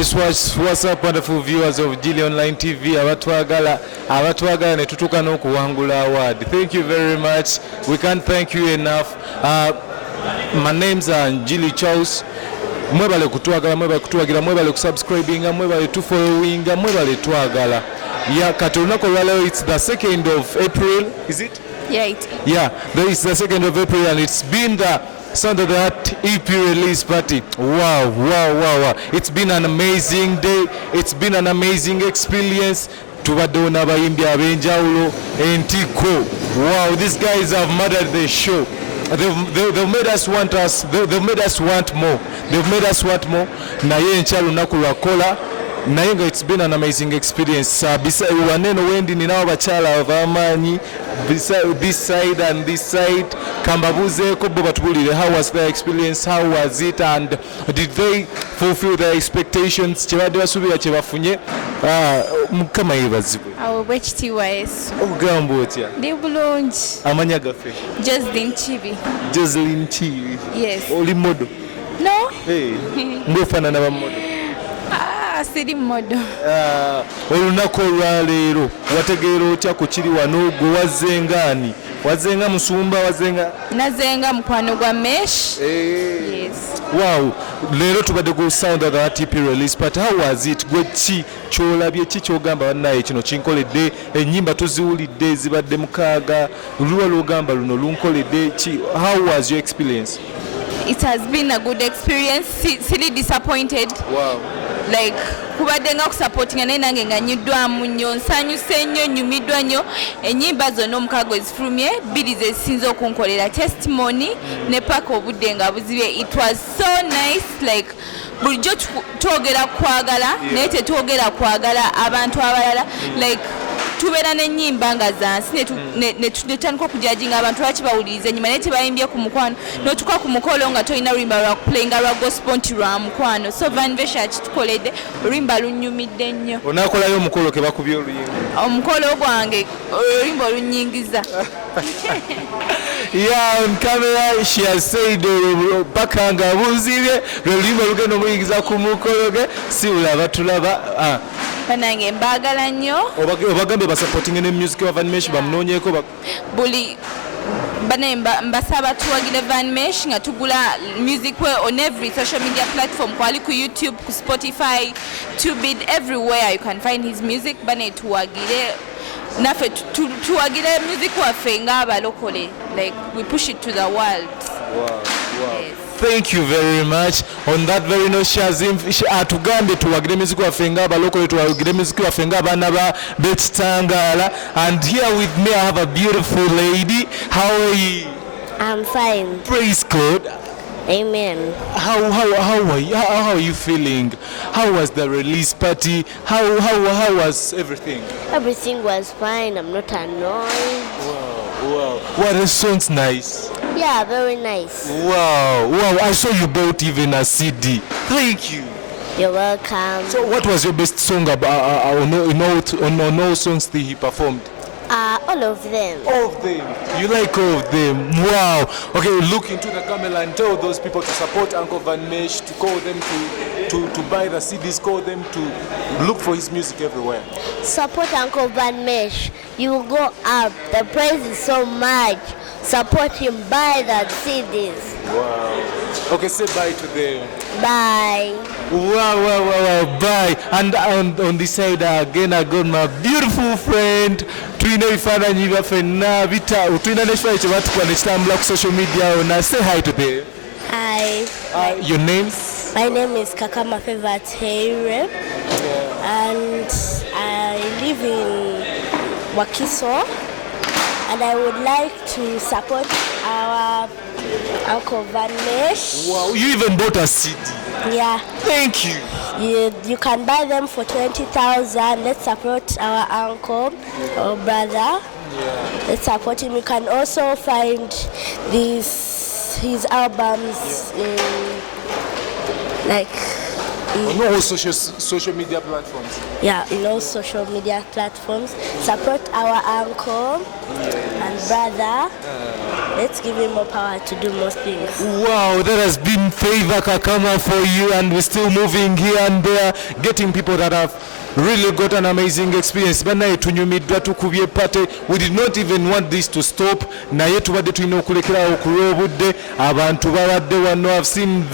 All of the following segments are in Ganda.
Yes, what's up wonderful viewers of Njiri Online TV. Abatwagala ne tutuuka n'okuwangula award. Thank you very much. We can't thank you enough. My name's Njiri Charles. Mwebale kutwagala, mwebale kutwagira, mwebale kusubscribinga, mwebale tufollowinga, mwebale twagala. Yeah, katulunako lwaleero, it's the 2nd of April, is it? Yeah, it's the 2nd of April and it's been the Sound of that EP release party. Wow. It's been an amazing day. It's been an amazing experience. Tubadde n'abayimbi ab'enjawulo entiko. Wow, these guys have murdered the show. They've made us want us. They've made us want more. Naye enkyalo lunaku lwakola. Naye nga it's been an amazing experience. Waneno wendi ninawo bakyala ab'amaanyi this side and this side. Kambabuzeeko bo batubulire how was their experience, how was it, and did they fulfill their expectations? Kyebadde basuubira kye bafunye. Mukama yeebazibwe. Awo bwekitiibwa Yesu. Ogamba otya? Ndi bulungi. Amanya gaffe? Jocelyn Chibi. Jocelyn Chibi. Yes. Oli modo? No. Hey. Ng'ofaanana ba modo? Siri modo. Olunaku olwaleero wategeera otya ku kiri wano gwe wazengaani? Wazenga musumba, wazenga? Nazenga mukwano gwa Mesh. Yes. Wow. Leero tubadde ku Sound of that EP release but how was it? Gwe ki kyolabye ki kyogamba bannaye kino kinkoledde? Ennyimba tuziwulidde zibadde mukaaga. Luwa lwogamba luno lunkoledde ki? How was your experience? It has been a good experience. Silly disappointed. Wow. Like kubadde nga kusupportinga naye nange nga nyiddwamu nnyo nsanyuse nnyo nyumiddwa nnyo ennyimba zonna omukaaga ezifulumye bbiri ze zisinze okunkolera testimony ne paka obudde nga buzibye. It was so nice. Like bulijjo twogera kwagala naye tetwogera kwagala abantu abalala. Like tubeera n'ennyimba nga zansi ne tutandika okujajinga abantu lwaki bawuliriza ennyimba naye tebayimbye ku mukwano n'otuka ku mukolo nga tolina oluyimba lwa kuplayinga lwa gospel nti lwa mukwano. So Vann kitukoledde oluyimba lunyumidde nnyo. Onaakolayo omukolo ke bakubye oluyimba? Omukolo gwange oluyimba olunyingiza. Yeah, on camera she has said paka nga buzibye oluyimba lugenda omuyingiza ku mukolo ge siulaba tulaba. Banange mbagala nnyo. Obagambe basupporting ne music wa Vann bamunoonyeeko buli bane mbasaba tuwagire Vann nga tugula music we on every social media platform kwali ku YouTube, ku Spotify, Tubid, everywhere you can find his music. Bane tuwagire nafe tuwagire music waffe ng'abalokole. Like we push it to the world. Wow. Yes. Thank you very much. On that very note, atugambe tuwagire music waffe ng'abalokole, tuwagire music waffe ng'abaana ba Betitangala. And here with me I have a beautiful lady. How are you? I'm fine. Praise God. Amen. How are you feeling? How was the release party? How was everything? Everything was fine. I'm not annoyed. Wow. What a song's nice. Yeah, very nice. Wow. I saw you bought even a CD. Thank you. You're welcome. So what was your best song on all songs that he performed? All of them. All of them. You like all of them. Wow. Okay, look into the camera and tell those people to support Uncle Vann, to call them to buy the CDs, call them to look for his music everywhere. Support Uncle Vann. You will go up. The price is so much. Support him. Buy that CDs. Wow. Okay, say bye to them. Bye. Wow. Bye. And on this side again, I got my beautiful friend. Twina bifaananyi byaffe nabita tulina n'ekifaananyi kye batukula ne kitambula ku social media ona. Say hi to them. Hi. Your names? My name is Kakama Favorite Heire, and I live in Wakiso, and I would like to support our Uncle Vann. Wow, you even bought a CD. Yeah. Thank you. You can buy them for 20,000. Let's support our uncle or brother. Yeah. Let's support him. You can also find his albums on all social media platforms. Yeah, in all social media platforms. Support our uncle and brother. Let's let's give him more power to do most things. Wow, that has been Favor Kakama for you, and we're still moving here and there, getting people that have really got an amazing experience. Banaye tunyumiddwa tukubye pate. We did not even want this to stop. Naye tubadde tulina okulekerawo okulwa obudde. Abantu babadde wano. I've seen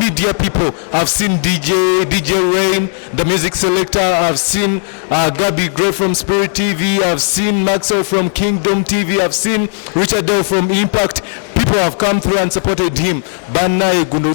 media people. I've seen DJ Rain, the music selector. I've seen Gabby Gray from Spirit TV. I've seen Maxwell from Kingdom TV. I've seen Richard Dell from Impact. People have come through and supported him. Banaye guno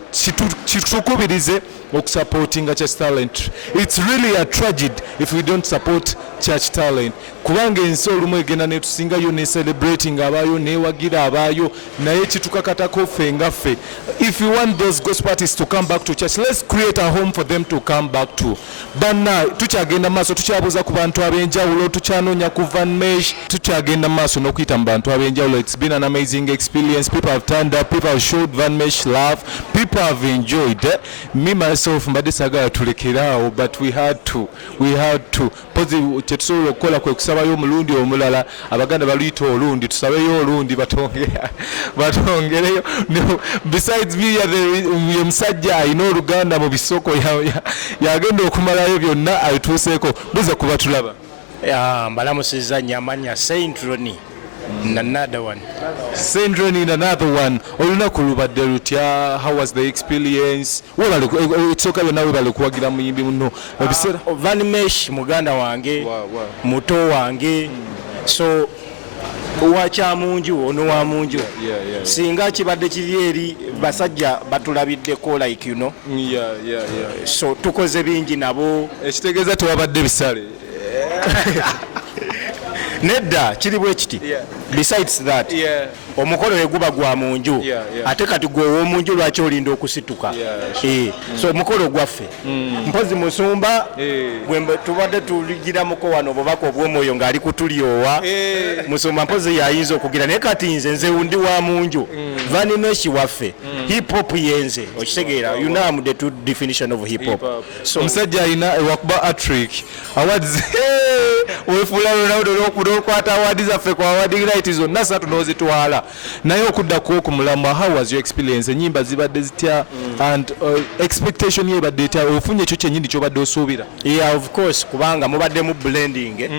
kitukubirize supporting church talent. It's really a tragedy if we don't support church talent. Kubanga ensi olumu egenda ne tusingayo ne celebrating abayo newagira abayo naye kitukakatako ffe nga ffe. If you want those gospel artists to come back to church, let's create a home for them to come back to. Banna tukyagenda maaso, tukyabuuza ku bantu ab'enjawulo, tukyanoonya ku Vann Mesh, tukyagenda maaso n'okuyita mu bantu ab'enjawulo. It's been an amazing experience. People have turned up, people have showed Vann Mesh love, people have enjoyed. Me myself mbadde sagala tulekeraawo, but we had to. Pozi kyetusobola okukola kwe kusabayo omulundi omulala, abaganda baluyita olundi, tusabeyo olundi batongereyo. No, besides me ye musajja alina oluganda mu bisoko yagenda okumalayo byonna abituuseeko. Buza kuba tulaba. Mbalamusizza Nyamanya Saint Ronnie. Another one. Saint Ronnie, another one. Olunaku lubadde lutya? How was the experience? It's okay nawe balikuwagira muyimbi muno. Vann Mesh muganda wange, muto wange. So wacha munju ono wa munju. Singa kibadde kiri eri basajja batulabiddeko like you know. So tukoze bingi nabo. Ekitegeeza tewabadde bisale. Nedda kiri bwe kiti. Besides that, omukolo eguba gwa munju, ate kati gwe ow'omunju lwaki olinda okusituka. So omukolo gwaffe mpozi musumba bwe tubadde tuligiramuko wano obubaka obw'omwoyo ng'ali kutulyowa, musumba mpozi yayinza okugira naye kati nze wundi wa munju. Vann Mesh waffe hip hop yenze okitegeera. You know the true definition of hip hop. So omusajja alina ewakuba atrick awards wefuula Ronaldo n'okwata awards zaffe ku award night zonna ssatu n'ozitwala naye okuddako ku mulamwa. How was your experience? Ennyimba zibadde zitya and expectation ye ebadde etya? Ofunye ekyo kyennyini ky'obadde osuubira? Yeah, of course, kubanga mubaddemu blending,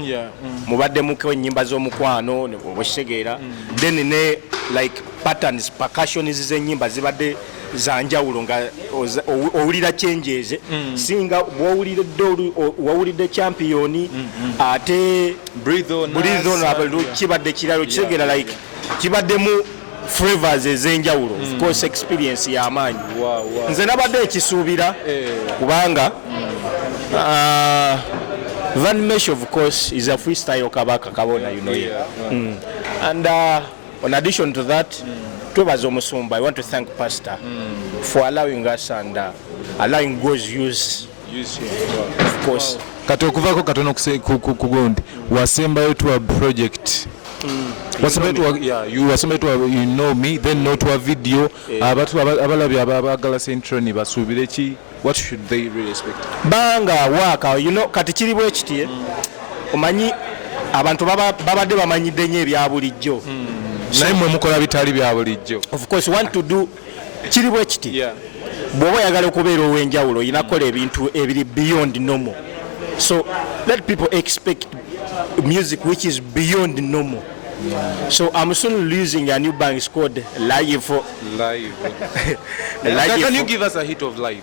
mubaddemu ennyimba z'omukwano okitegeera, then ne like patterns, percussions z'ennyimba zibadde zanjawulo nga owulira changes. Singa wawulidde champion ate breathe on kibadde kiralo kitegeera like kibaddemu flavors ez'enjawulo. Of course experience y'amaanyi. Nze nabadde ekisuubira kubanga Vann Mesh of course is a freestyle kabaka kabona, you know. And on addition to that, twebaza omusumba. I want to thank Pastor for allowing us and allowing God's use of course. Kati okuvaako katono ku gundi wasembayo to a project. You wasembayo to a, you know me, then not to a video. Abantu abalabye abagala Saint Ronnie basuubire ki? What should they really expect? Banga waka, you know, kati kiri bwe kiti omanyi abantu babadde bamanyidde nnyo ebya bulijjo. Naye mwe mukola bitali bya bulijjo. Of course want to do kiri bwe kiti. Bw'oba oyagala okubeera ow'enjawulo oyina kukola ebintu ebiri beyond normal. So let people expect music which is beyond normal. So I'm soon releasing a new band. It's called Live. Can you give us a hit of Live?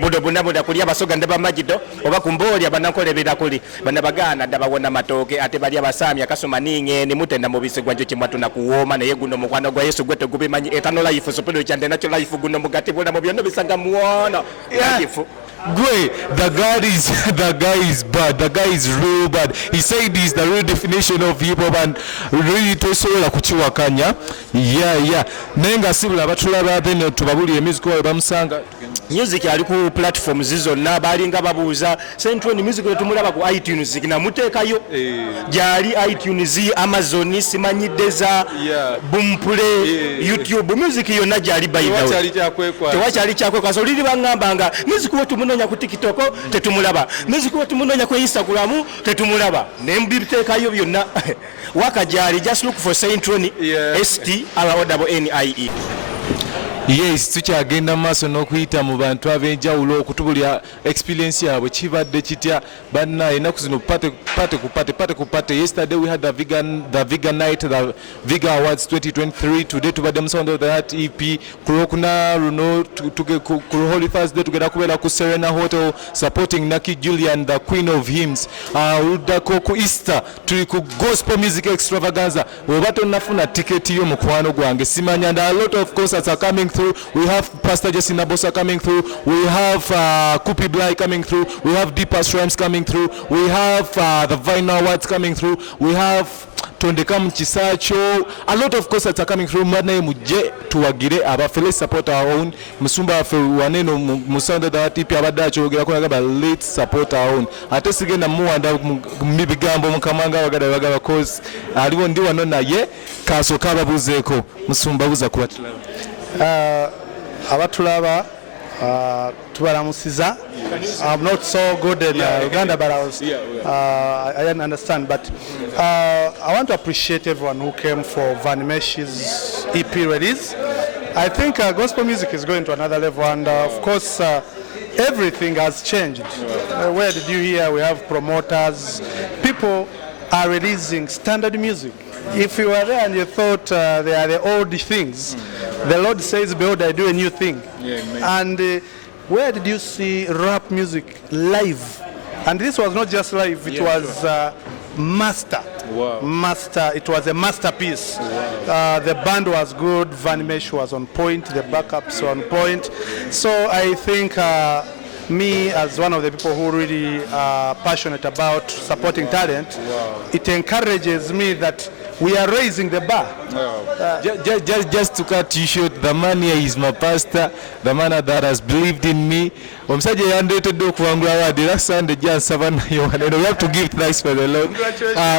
Boda kulya basoga ndaba majido oba kumbolya banakolebera kuli banabagana ndaba wona matoke ate bali abasamya kasoma ninge ni mutenda mubisi gwanjo kimwatu na kuwoma naye guno mukwano gwa Yesu gwete gubimanyi etano life sopelo kyande nacho life guno mugati bona mu byonna bisanga muona life. Gwe, the guy is bad. The guy is real bad. He said he's the real definition of hip hop and really tosobola kukiwakanya. Yeah. Nenga sibula batulaba then tubabuli music wa bamusanga. music ali ku platforms zizonna balinga babuuza Central music tumulaba ku iTunes namuteekayo gyali iTunes Amazon simanyidde za Boomplay YouTube music yonna gyali bayidawo tewakyali kyakwekwa so liri bangamba nga music we tumunonya ku TikTok tetumulaba music we tumunonya ku Instagram tetumulaba nembiteekayo byonna waka gyali just look for Central STRONNIE. Yes, tukyagenda maaso n'okuyita mu bantu ab'enjawulo okutubulya experience yaabwe kibadde kitya banna ennaku zino pate ku pate. Yesterday we had the vegan night, the Viga Awards 2023. Today tubadde mu Sound of the Heart EP. Ku Lwokuna luno ku Holy Thursday tugenda kubeera ku Serena Hotel supporting Naki Julian, the Queen of Hymns. Oluddako ku Easter tuli ku Gospel Music Extravaganza. Weba tonnafuna tiketi yo mukwano gwange simanya, and a lot of concerts are coming through. We have Pastor Jesse Nabosa coming through. We have Kupi Blai coming through. We have Deepa Shrimes coming through. We have the Vann Awards coming through. We have Tondekam Chisacho. A lot of concerts are coming through. Madna muje tuwagire abafele support our own. Musumba afe waneno musanda da tipi abadacho ogera ko agaba let's support our own. Ate sigenda muwanda mibigambo mukamanga wagada cause aliwo ndi wano naye kaso kababuzeeko musumba buza kubatulaba. Abatulaba tubalamusiza. I'm not so good in Uganda, but I didn't understand. But I want to appreciate everyone who came for Vann Mesh's EP release. I think gospel music is going to another level, and of course everything has changed. Where did you hear we have promoters? People are releasing standard music. If you were there and you thought they are the old things, the Lord says, behold, I do a new thing. And where did you see rap music live? And this was not just live, it was master. Master. It was a masterpiece. The band was good, Vann Mesh was on point, the backups were on point. So I think me, as one of the people who really are passionate about supporting talent, it encourages me that we are raising the bar. Just to cut you short, the man here is my pastor, the man that has believed in me. Omusajja yandeetedde okuwangula awaadi era Sunday Jan Savannah Yohana. We have to give thanks for the Lord.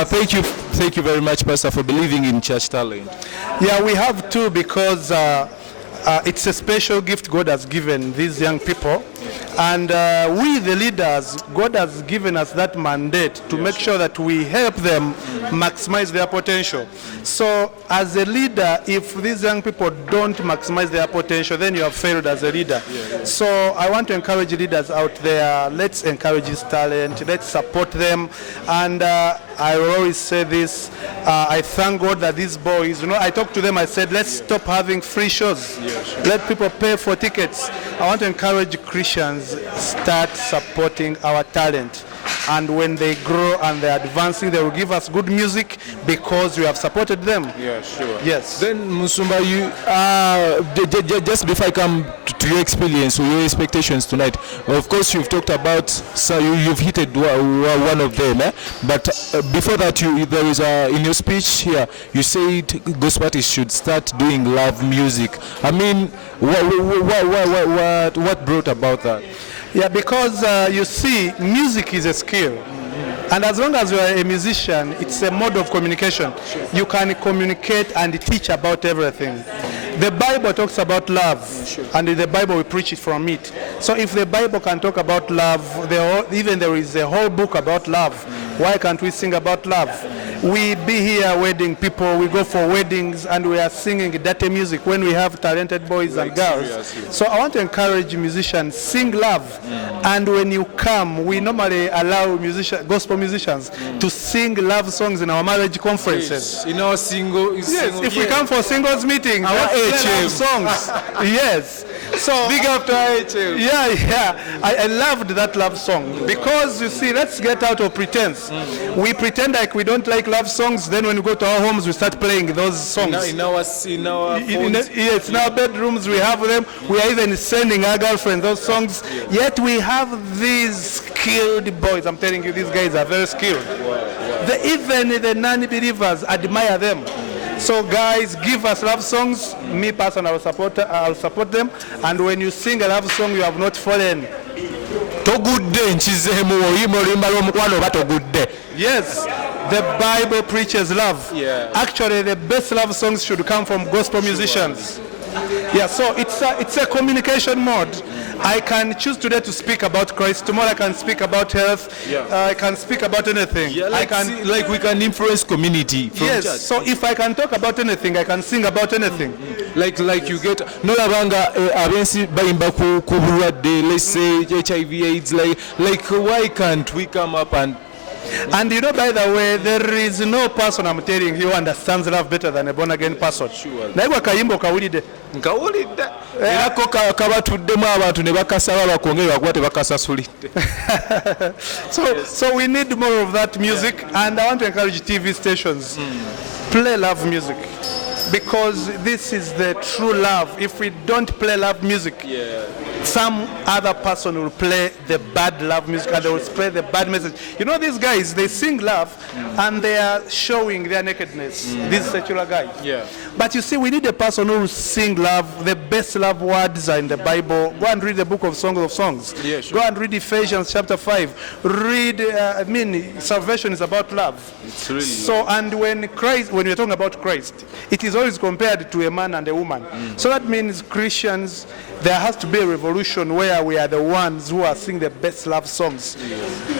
Thank you very much, Pastor, for believing in church talent. Yeah, we have to, because it's a special gift God has given these young people. And we, the leaders, God has given us that mandate to make sure that we help them maximize their potential. So as a leader, if these young people don't maximize their potential, then you have failed as a leader. So I want to encourage leaders out there, let's encourage this talent, let's support them. And I will always say this, I thank God that these boys, I talked to them, I said, let's stop having free shows. Let people pay for tickets. I want to encourage Christians, start supporting our talent. And when they grow and they're advancing, they will give us good music because we have supported them. Yeah, sure. Yes. Then, Musumba, you just before I come to your experience or your expectations tonight, of course you've talked about, so you've hit one of them, but before that, there is in your speech here, you said gospel artists should start doing love music. I mean, what brought about that? Yeah, because you see, music is a skill. And as long as you are a musician, it's a mode of communication. You can communicate and teach about everything. The Bible talks about love, and in the Bible we preach it from it. So if the Bible can talk about love, even there is a whole book about love. Why can't we sing about love? We be here wedding people, we go for weddings and we are singing dirty music when we have talented boys and girls. So I want to encourage musicians, sing love. And when you come, we normally allow gospel musicians to sing love songs in our marriage conferences. In our if we come for singles meetings, our HM songs. Yes. So big up to HM. Yeah. I loved that love song because you see, let's get out of pretense. We pretend like we don't like love songs. Then when we go to our homes, we start playing those songs. In our bedrooms, we have them. We are even sending our girlfriends those songs. Yet we have these skilled boys. I'm telling you, these guys are very skilled. Even the non-believers admire them. So guys, give us love songs. Me personally, I'll support them. And when you sing a love song, you have not fallen. Yes, the Bible preaches love. Yeah. Actually, the best love songs should come from gospel musicians. Yeah, so it's a communication mode. I can choose today to speak about Christ. Tomorrow I can speak about health. Yeah. I can speak about anything. Yeah, like we can influence community from yes, church. so if I can talk about anything, I can sing about anything. Like you get nolabanga abensi bayimba ku bulwadde, let's say HIV/AIDS, like why can't we come up and you know, by the way, there is no person, I'm telling you, who understands love better than a born again person. Sure. Naibwa kayimbo kawulide. nkawulidde era ko kabatuddemu abantu ne bakasaba bakongere bakuba tebakasasulidde. So we need more of that music, and I want to encourage TV stations, play love music, because this is the true love. If we don't play love music, some other person will play the bad love music, and they will play the bad message. You know, these guys, they sing love and they are showing their nakedness. These secular guys. Yeah. But you see, we need a person who will sing love. The best love words are in the Bible. Go and read the book of Songs of Songs. Yeah, sure. Go and read Ephesians chapter 5. Read, salvation is about love. It's really so, and when we're talking about Christ, it is always compared to a man and a woman. So that means Christians, there has to be a revolution where we are the ones who are singing the best love songs.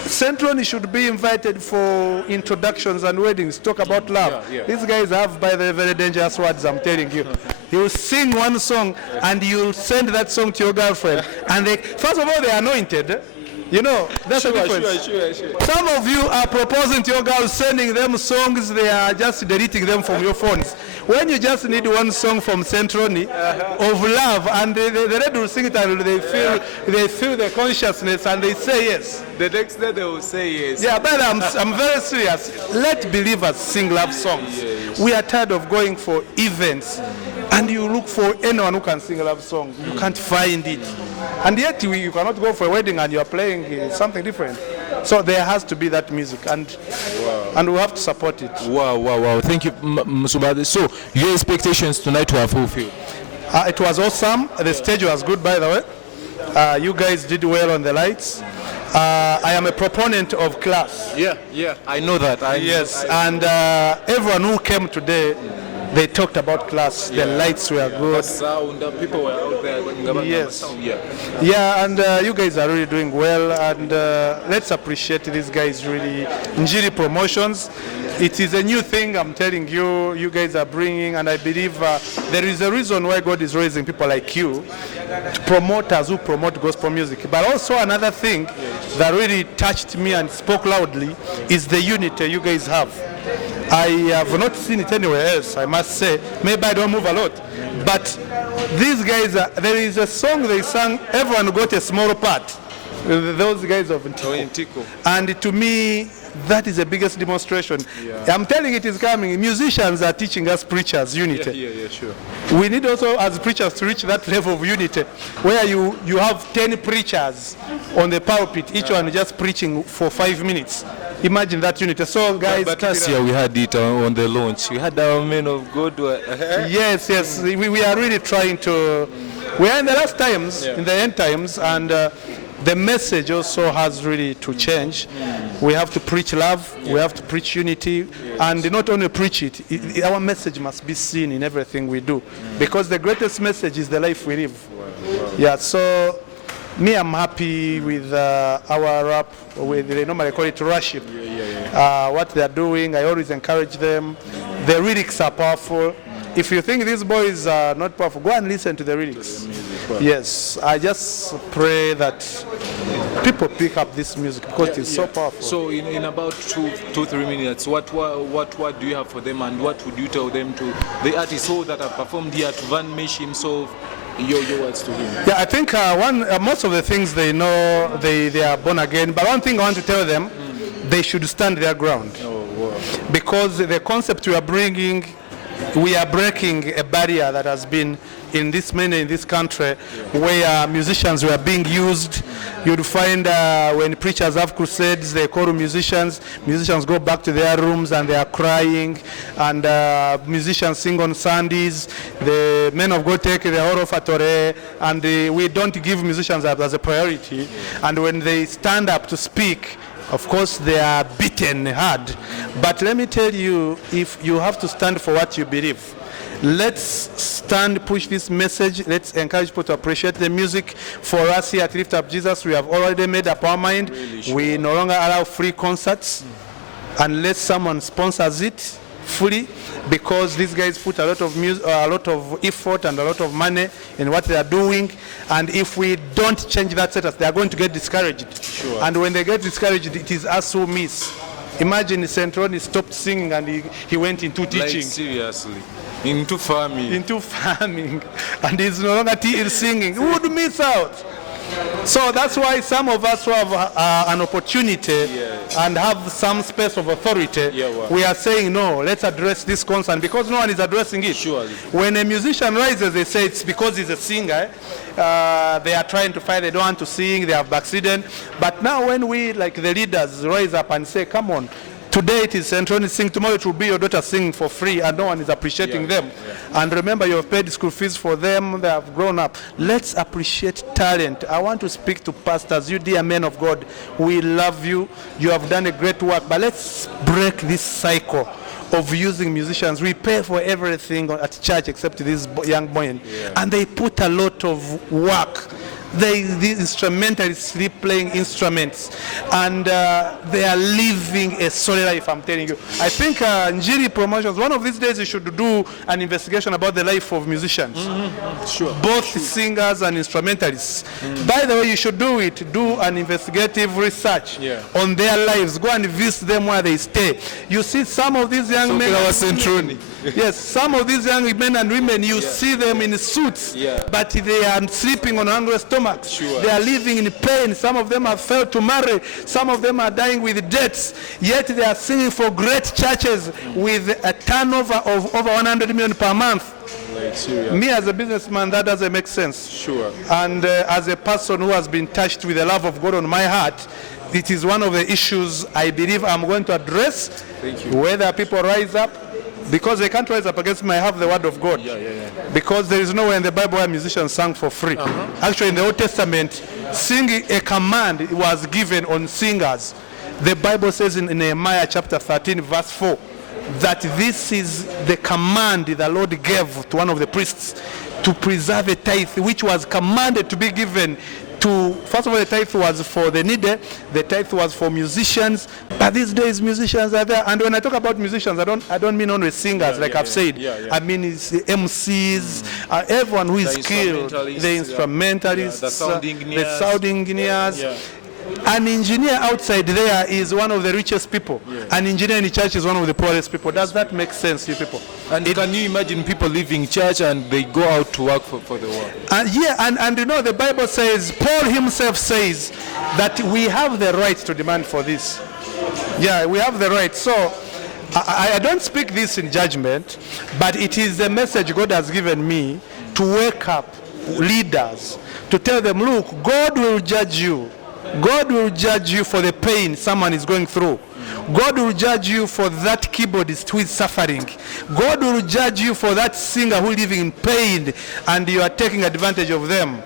Centroni should be invited for introductions and weddings, talk about love. These guys have, by the way, very dangerous words, I'm telling you. You sing one song and you'll send that song to your girlfriend. And first of all, they're anointed. You know, that's the difference. Sure. Some of you are proposing to your girls, sending them songs, they are just deleting them from your phones. When you just need one song from Centroni of love, and the lady will sing it, and they feel the consciousness, and they say yes. The next day they will say yes. Yeah, but I'm very serious. Let believers sing love songs. Yes. We are tired of going for events, and you look for anyone who can sing a love song. You can't find it. And yet you cannot go for a wedding and you are playing something different. So there has to be that music, and we have to support it. Wow. Thank you, Musubade. So your expectations tonight were fulfilled? It was awesome. The stage was good, by the way. You guys did well on the lights. I am a proponent of class. Yeah. I know that. Yes, and everyone who came today, they talked about class. The lights were good. Sound, people were out there. Yes. Yeah, and you guys are really doing well, and let's appreciate these guys really. Njiri Promotions, it is a new thing, I'm telling you, you guys are bringing, and I believe there is a reason why God is raising people like you, promoters who promote gospel music. But also another thing that really touched me and spoke loudly is the unity you guys have. I have not seen it anywhere else, I must say. Maybe I don't move a lot. But these guys, there is a song they sang, everyone got a small part. Those guys of Ntiko. And to me, that is the biggest demonstration. I'm telling it is coming. Musicians are teaching us preachers unity. Yeah, sure. We need also as preachers to reach that level of unity where you have 10 preachers on the pulpit, each one just preaching for 5 minutes. Imagine that unity. So guys, but last year we had it on the launch. We had our men of God. Yes. We are really trying to. We are in the last times, in the end times, and the message also has really to change. We have to preach love. We have to preach unity, and not only preach it. Our message must be seen in everything we do, because the greatest message is the life we live. Yeah. So. Me, I'm happy with our rap, they normally call it worship. What they're doing, I always encourage them. The lyrics are powerful. If you think these boys are not powerful, go and listen to the lyrics. Yes, I just pray that people pick up this music because it's so powerful. So in about 2-3 minutes, what do you have for them, and what would you tell them to the artists that have performed here, to Vann himself? Your words to him. Yeah, I think most of the things they know, they are born again. But one thing I want to tell them, they should stand their ground. Because the concept we are bringing we are breaking a barrier that has been in this country, where musicians were being used. You'd find when preachers have crusades, they call musicians go back to their rooms and they are crying, and musicians sing on Sundays. The men of God take the whole offertory, and we don't give musicians as a priority. And when they stand up to speak, of course, they are beaten hard. But let me tell you, if you have to stand for what you believe, let's stand, push this message. Let's encourage people to appreciate the music. For us here at Lift Up Jesus, we have already made up our mind. We no longer allow free concerts unless someone sponsors it fully, because these guys put a lot of effort and a lot of money in what they are doing. And if we don't change that status, they are going to get discouraged. Sure. And when they get discouraged, it is us who miss. Imagine Centron stopped singing and he went into teaching. Like, seriously. Into farming. And he's no longer singing. Who would miss out? So that's why some of us who have an opportunity and have some space of authority, we are saying, no, let's address this concern, because no one is addressing it. Surely. When a musician rises, they say it's because he's a singer. They are trying to fight, they don't want to sing, they have backslidden. But now when we, like the leaders, rise up and say, come on, today it is Centroni sing, tomorrow it will be your daughter singing for free, and no one is appreciating them. And remember, you have paid school fees for them, they have grown up. Let's appreciate talent. I want to speak to pastors, you dear men of God, we love you, you have done a great work, but let's break this cycle of using musicians. We pay for everything at church except this young boy, and they put a lot of work. These instrumentalists sleep playing instruments, and they are living a solid life, I'm telling you. I think Njiri Promotions, one of these days you should do an investigation about the life of musicians. Sure. Both singers and instrumentalists. By the way, you should do an investigative research on their lives. Go and visit them where they stay. You see some of these young men. Yes, some of these young men and women, you see them in suits, but they are sleeping on hungry stomachs. They are living in pain. Some of them have failed to marry. Some of them are dying with debts. Yet they are singing for great churches with a turnover of over 100 million per month. Me as a businessman, that doesn't make sense. Sure. And as a person who has been touched with the love of God on my heart, it is one of the issues I believe I'm going to address. Thank you. Whether people rise up, because they can't rise up against me, I have the word of God. Because there is nowhere in the Bible where musicians sang for free. Actually, in the Old Testament, singing, a command was given on singers. The Bible says in Nehemiah chapter 13, verse 4, that this is the command the Lord gave to one of the priests to preserve a tithe, which was commanded to be given to, first of all, the tithe was for the needy, the tithe was for musicians, but these days musicians are there. And when I talk about musicians, I don't mean only singers, I've said. I mean it's the MCs, everyone who is skilled, the instrumentalists, the sound engineers. An engineer outside there is one of the richest people. An engineer in the church is one of the poorest people. Does that make sense, you people? And can you imagine people leaving church and they go out to work for the world? And you know, the Bible says, Paul himself says that we have the right to demand for this. Yeah, we have the right. So I don't speak this in judgment, but it is the message God has given me to wake up leaders, to tell them, look, God will judge you. God will judge you for the pain someone is going through. God will judge you for that keyboardist who is suffering. God will judge you for that singer who is living in pain and you are taking advantage of them.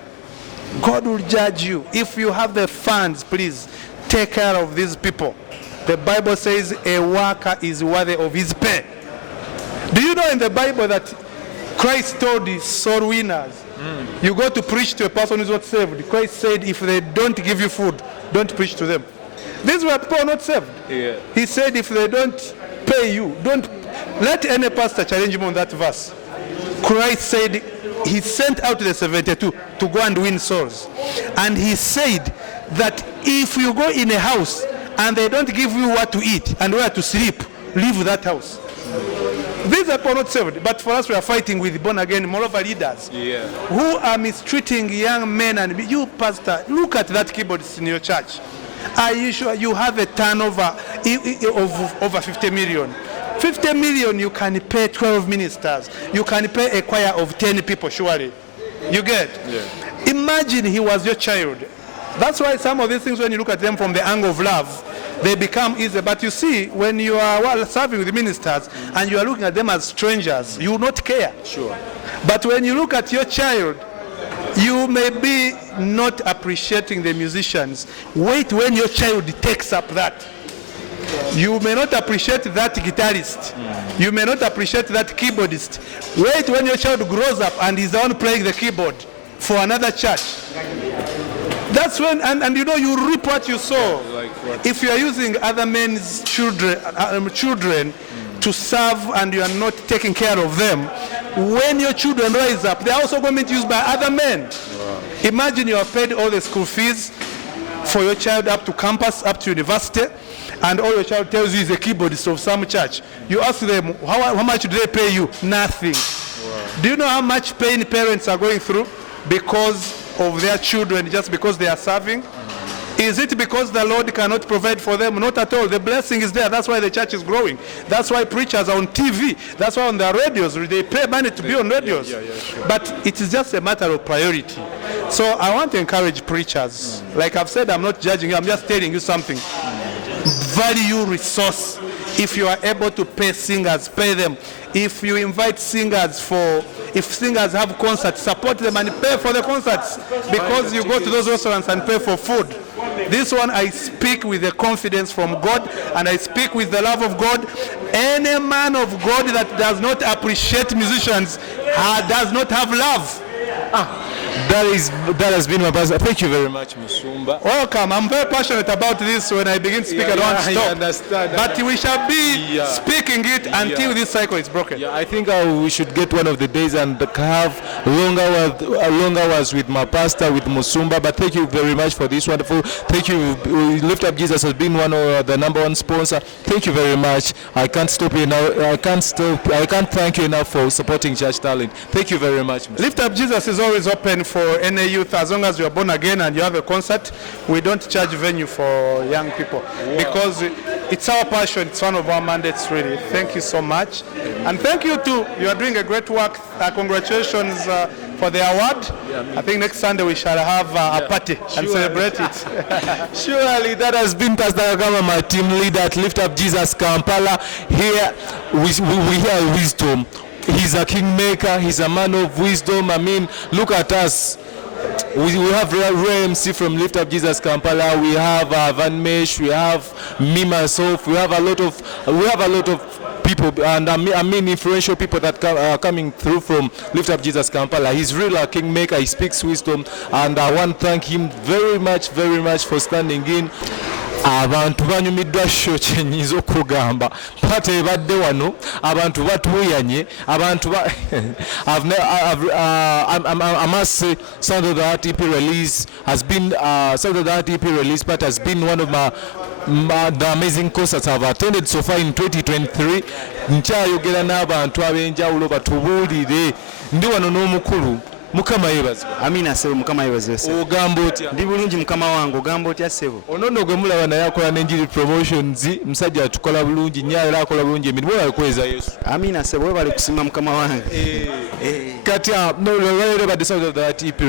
God will judge you. If you have the funds, please take care of these people. The Bible says a worker is worthy of his pay. Do you know in the Bible that Christ told his soul winners, you go to preach to a person who's not saved. Christ said, if they don't give you food, don't preach to them. These were people not saved. He said, if they don't pay you, don't let any pastor challenge him on that verse. Christ said, he sent out the 72 to go and win souls. And he said that if you go in a house and they don't give you what to eat and where to sleep, leave that house. These are people not saved, but for us we are fighting with born-again, moreover leaders who are mistreating young men. And you, pastor, look at that keyboardist in your church. Are you sure you have a turnover of over 50 million? 50 million, you can pay 12 ministers. You can pay a choir of 10 people, surely. You get? Yeah. Imagine he was your child. That's why some of these things, when you look at them from the angle of love, they become easy. But you see, when you are serving with the ministers and you are looking at them as strangers, you will not care. Sure. But when you look at your child, you may be not appreciating the musicians. Wait when your child takes up that. You may not appreciate that guitarist. You may not appreciate that keyboardist. Wait when your child grows up and is the one playing the keyboard for another church. That's when, and you know, you reap what you sow. Like what? If you are using other men's children to serve and you are not taking care of them, when your children rise up, they are also going to be used by other men. Wow. Imagine you have paid all the school fees for your child up to campus, up to university, and all your child tells you is a keyboardist of some church. You ask them, how much do they pay you? Nothing. Wow. Do you know how much pain parents are going through because of their children, just because they are serving? Is it because the Lord cannot provide for them? Not at all. The blessing is there. That's why the church is growing. That's why preachers are on TV. That's why on their radios, they pay money to be on radios. Sure. But it is just a matter of priority. So I want to encourage preachers. Like I've said, I'm not judging you. I'm just telling you something. Value resource. If you are able to pay singers, pay them. If you invite singers if singers have concerts, support them and pay for the concerts, because you go to those restaurants and pay for food. This one I speak with the confidence from God, and I speak with the love of God. Any man of God that does not appreciate musicians does not have love. That has been my pastor. Thank you very much, Musumba. Welcome. I'm very passionate about this. When I begin to speak, I don't want to stop. I understand. But we shall be speaking it until this cycle is broken. Yeah, I think we should get one of the days and have long hours with my pastor, with Musumba. But thank you very much for this wonderful. Thank you. Lift Up Jesus has been one of the #1 sponsor. Thank you very much. I can't stop you now. I can't thank you enough for supporting church talent. Thank you very much, Musumba. Lift Up Jesus is always open for any youth, as long as you are born again and you have a concert. We don't charge venue for young people. Wow. Because it's our passion. It's one of our mandates, really. Thank you so much. And thank you too. You are doing a great work. Congratulations for the award. I think next Sunday we shall have a party and celebrate it. Surely. That has been Pastor Kagama, my team leader at Lift Up Jesus Kampala. Here we hear wisdom. He's a kingmaker. He's a man of wisdom. I mean, look at us. We have Ray MC from Lift Up Jesus Kampala. We have Vann, we have me myself. We have a lot of people, and I mean influential people that are coming through from Lift Up Jesus Kampala. He's really a kingmaker. He speaks wisdom, and I want to thank him very much for standing in. Abantu banyumiddwa show kyenyiza okugamba pata ebadde wano abantu batuuyanye abantu I must say Sound of the Heart EP release has been but has been one of the amazing concerts I've attended so far in 2023. Nkyayogera n'abantu ab'enjawulo batubuulire ndi wano n'omukulu. Mukama yebaza. Amina sebo mukama yebaza sebo. Ogamba otya? Ndi bulungi mukama wange ogamba otya sebo. Onono gwe mulaba naye akola n'Njiri Promotions, musajja atukola bulungi nnyo era akola bulungi emirimu yakweza Yesu. Amina sebo we bali kusimba mukama wange. Kati no badde Sound of the Heart EP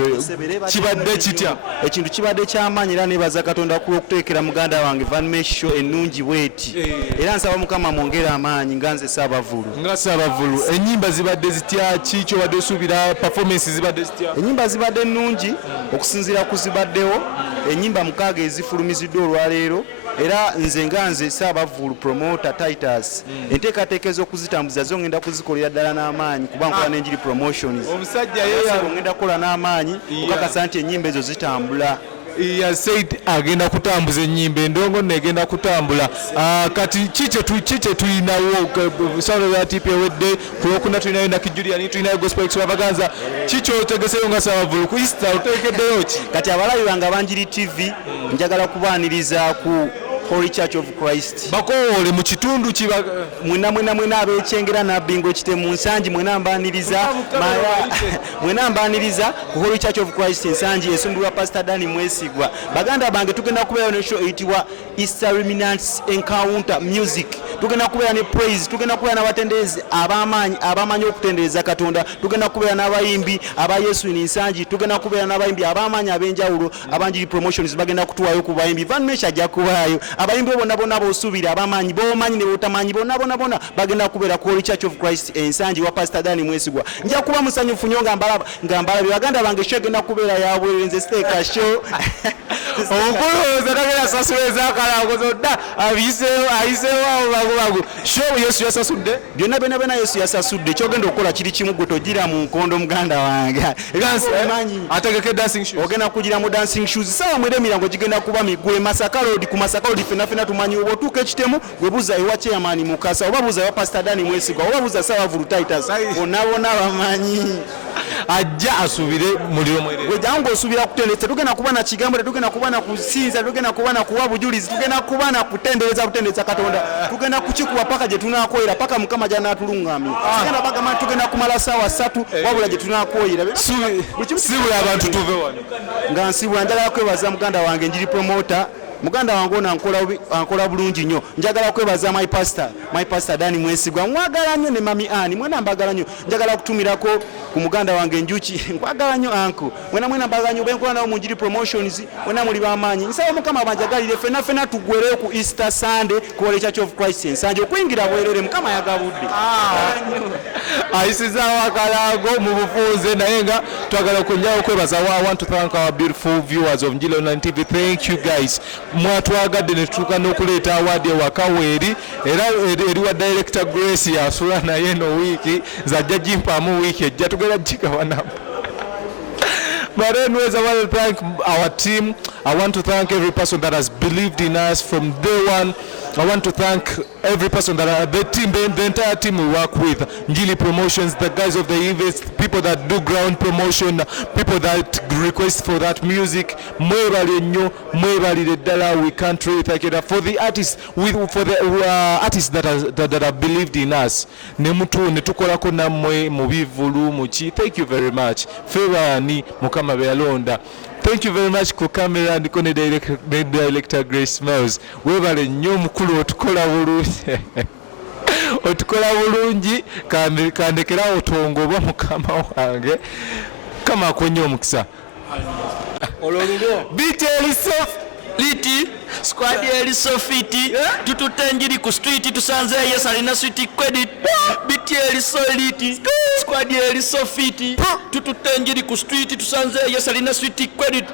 kibadde kitya? Ekintu kibadde ky'amaanyi era nebaza Katonda okuteekera muganda wange Vann show ennungi bweti. Era nsaba mukama mwongere amaanyi nga nze Saabavulu. Nga Saabavulu. Ennyimba zibadde zitya ki kyobadde osuubira performance zibadde zitya? Ennyimba zibadde nnungi okusinziira ku zibaddewo. Ennyimba 6 ezifulumiziddwa olwaleero. Era nze Saabavulu promoter Titus enteekateeka ez'okuzitambuza zo ngenda kuzikolera ddala n'amaanyi kuba nkola n'Njiri Promotions. Omusajja yeeya ngenda kukola n'amaanyi okakasa nti ennyimba ezo zitambula. He has said agenda kutambuza ennyimba endongo negenda kutambula. Kati kiche tulinawo Sound of the Heart EP ewedde kulwokuna tulinayo na Julian tulinayo Gospel Extravaganza. Kicho otegeseyo nga Saabavulu ku Easter oteekeddeyo ki? Kati abalabi bange abanjiri TV njagala kubaaniriza ku Holy Church of Christ. Bakoole mu kitundu kiba Mwena abekyengera nabbingo kitemu nsangi mwena mbaniriza ku Holy Church of Christ ensangi esundulwa Pastor Danny Mwesigwa. Baganda bange tugenda kubeera ne show eyitibwa Easter Remnants Encounter Music. Tugenda kubeera ne praise, tugenda kubeera n'abatenderezi abamanyi okutendereza Katonda, tugenda kubeera n'abayimbi aba Yesu ensangi, tugenda kubeera n'abayimbi abamanyi ab'enjawulo abanjiri promotions bagenda kutuwaayo ku bayimbi. Vann Mesh ajja kubaayo. Abayimbi bonna b'osuubira abamanyi b'omanyi ne b'otamanyi bonna bagenda kubeera ku Holy Church of Christ ensangi wa Pastor Danny Mwesigwa. Nja kuba musanyufu nnyo nga mbalabye baganda bange show egenda kubeera ya bwereere nze steeka show. okulowooza tagenda sasuweza akalango zonna ayiseewo bagu show Yesu yasasudde byonna Yesu yasasudde. Kyogenda okukola kiri kimu gwe togira mu nkondo muganda wange. ategeke dancing shoes ogenda kugira mu dancing shoes. Sawa mwere emirango gigenda kuba migwe Masaka Road ku Masaka Road fena tumanyi obutuuka ekitemu gwe buza ewa chairman Mukasa oba buza ewa Pastor Danny Mwesigwa oba buza sawa Vulu Titus bonna bamanyi ajja asubire muliro mwerere gwe jangu osubira kutendereza. Tugenda kuba na kigambo, tugenda kuba na kusinza, tugenda kuba na kuwa bujulizi, tugenda kuba na kutendereza Katonda, tugenda kukikuwa paka gye tunakoyera paka Mukama gy'anaatulungamya. Tugenda kumala saawa 3 wabula gye tunakoyera. sibula abantu tuve wano nga nsibula. Njagala kwebaza muganda wange Njiri promoter, muganda wange ono ankola bulungi nnyo. Njagala kwebaza my pastor Danny Mwesigwa, mwagala nnyo ne mami Ani mwena mbagala nnyo. Njagala kutumirako ku muganda wange Njuki, nkwagala nnyo anko mwena mbagala nnyo. Benkola nawo mu Njiri promotions mwena muli bamaanyi. Nsaba Mukama banjagalire fena tugwereyo ku Easter Sunday ku Holy Church of Christ ensanje okuyingira bwerere Mukama yagabudde. ayisizaawo akalango mu bufunze naye nga twagala okwenjawo kwebaza. I want to thank our beautiful viewers of Njiri Online TV. Thank you guys. Mwatwagadde ne tutuuka n'okuleeta awaadi ewaka weeri era eri wa director Grace yasula naye no wiiki zajja gimpaamu wiiki ejja tugenda gigabanamu. But anyways, I want to thank our team. I want to thank every person that has believed in us from day one. I want to thank every person that the entire team we work with. Njiri Promotions, the guys of the events, people that do ground promotion, people that request for that music. Mwebali nnyo, mwebali ddala. We can't really thank you for the artists, for the artists that have believed in us. Netukolako nammwe mu bivulu muki. Thank you very much. Febani Mukama beyalonda. Thank you very much ku camera and ku director Grace Smiles. Webale nnyo mukulu otukola bulungi. Otukola bulungi kandekera otongo oba Mukama wange. Kama akonye omukisa. Ololulo. BTL soft liti squad eri sofiti tututenjiri ku street tusanze yes alina sweet credit. BTL soliti squad eri sofiti tututenjiri ku street tusanze yes alina sweet credit.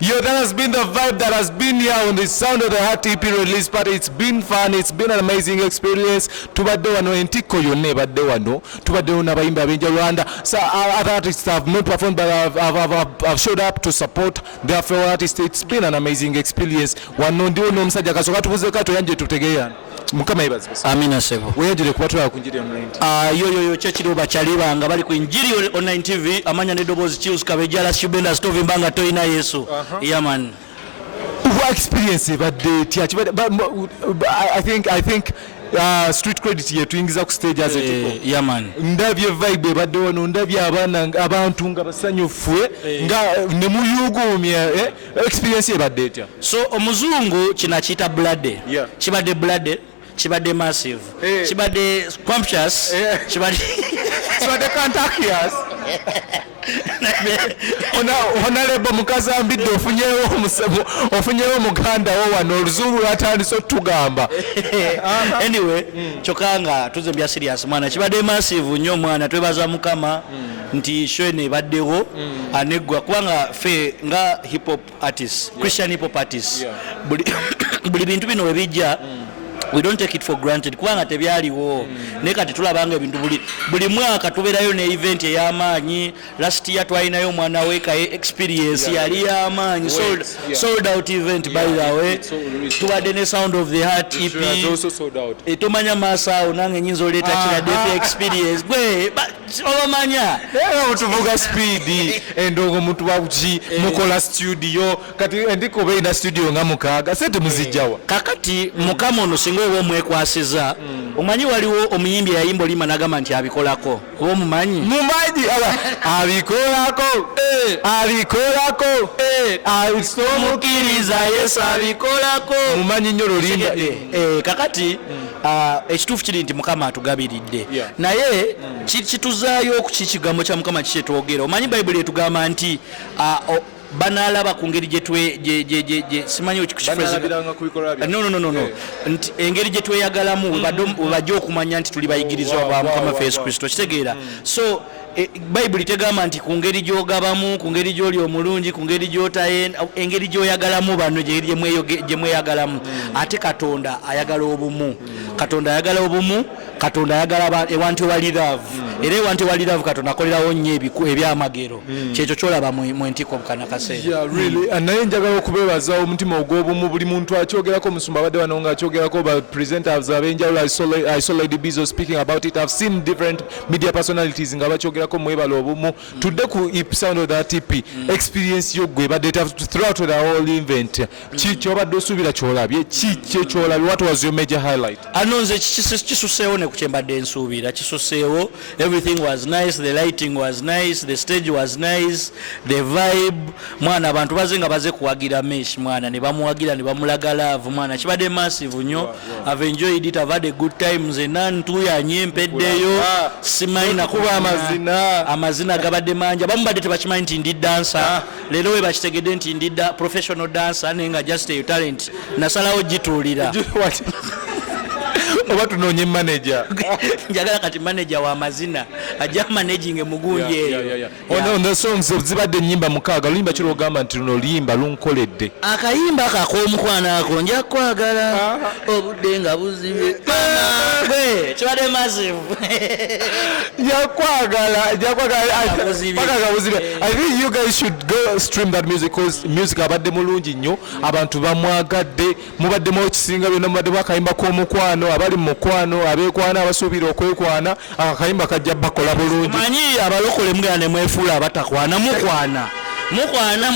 Yo, that has been the vibe that has been here on the Sound of the Heart EP release party. It's been fun. It's been an amazing experience. Tubadde wano entiko yonna badde wano. Tubadde wano abayimbi ab'enjawulo. So other artists have not performed but have showed up to support their fellow artists. It's been an amazing experience. Wano ndiwo n'omusajja kasooka tubuze kato yanje tutegeera. Mukama yebaze. Amina sebo. Weyanjire kubatwala ku Njiri Online TV. Yo kyekiro bakyaliba nga bali ku Njiri Online TV amanya ne Dobozi Chius Kabejala Shubenda Stove Mbanga toyina Yesu. Yeah man. What experience badde I think street credit yetu ingiza ku stage as it. Yeah man. Ndabye vibe badde wano ndabye abantu nga basanyufu nga ne muyugumya experience badde etya. So omuzungu kinakiyita blood. Kibadde blood. Chibade massive. Chibade scrumptious. Chibade contagious. Honorable Mukazambidde ofunyewo muganda wo wano oluzungu atandise otugamba. Anyway, chokanga tuzembya serious mwana kibadde massive nnyo mwana twebaza Mukama nti shwene baddewo aneggwa kubanga fe nga hip hop artists, Christian hip hop artists. Buli bintu bino webijja we don't take it for granted kubanga tebyaliwo ne kati tulabanga ebintu buli mwaka tubeerayo ne event ey'amaanyi. Last year twalinayo mwana weka experience yali y'amaanyi sold out event by the way. Tubadde ne Sound of the Heart EP tomanya maaso awo nange nyinza oleeta kiradde experience gwe obamanya tuvuga speed endongo muntu wakuki mukola studio kati ndiko beina studio nga mukaaga sente muzijjawa kakati mukama ono singa oba omwekwasiza omanyi waliwo omuyimbi yayimba olima nagamba nti abikolako oba mumanyi abikolako mukiriza yesu abikolako mumanyi nnyo lolimba kakati ekituufu kiri nti mukama atugabiridde naye kituzaayo ku kigambo kya mukama kikyetwogera omanyi bayibuli etugamba nti banalaba ku ngeri simanyi nti engeri gye tweyagalamu webajja okumanya nti tuli bayigirizwa ba mukama ffe yesu kristo kitegeera so bayibuli tegamba nti ku ngeri gy'ogabamu ku ngeri gy'oli omulungi ku ngeri gy'otaye engeri gy'oyagalamu bano gye mweyagalamu ate katonda ayagala obumu katonda ayagala ewantu ewali love era ewantu ewali love katonda akolerawo nnyo ebyamagero kyekyo kyolaba mu ntiko bukana kaseera naye njagala okubeebaza omutima ogw'obumu buli muntu akyogerako omusumba abadde wano nga akyogerako ba presenters ab'enjawulo I saw Lady Bizo speaking about it. I've seen different media personalities nga bakyogerako mwebala obumu tudde ku sound of that EP experience yo gwe badde throughout the whole event kyobadde osuubira kyolabye kyolabye what was your major highlight? Nze kisuseewo ne ku kyembadde nsuubira kisuseewo everything was nice, the lighting was nice, the stage was nice, the vibe mwana abantu baze nga baze kuwagira mesh mwana ne bamuwagira ne bamulaga love mwana kibadde massive nnyo I've enjoyed it, I've had a good time nze nantuyanye mpeddeyo simanyi nakuba amazina gabadde manja bamu badde tebakimanyi nti ndi dancer leero we bakitegedde nti ndi professional dancer naye nga just a talent nasalawo gituulira oba tunoonye manager njagala kati manager wa mazina ajja managing mugunji eyo on the songs zibadde nnyimba mukaaga lulimba kiro ogamba nti luno luyimba lunkoledde akayimba akak'omukwana ako nja kwagala obudde nga buzibye kibadde massive njakwagala I think you guys should go stream that music because music abadde mulungi nnyo abantu bamwagadde mubaddemu ekisinga byonna mubadde bwakayimba k'omukwano abali mukwano abekwana abasuubira okwekwana akayimba kajja bakola bulungi manyi abalokole mugenda ne mwefuula abatakwana mukwana mwekwana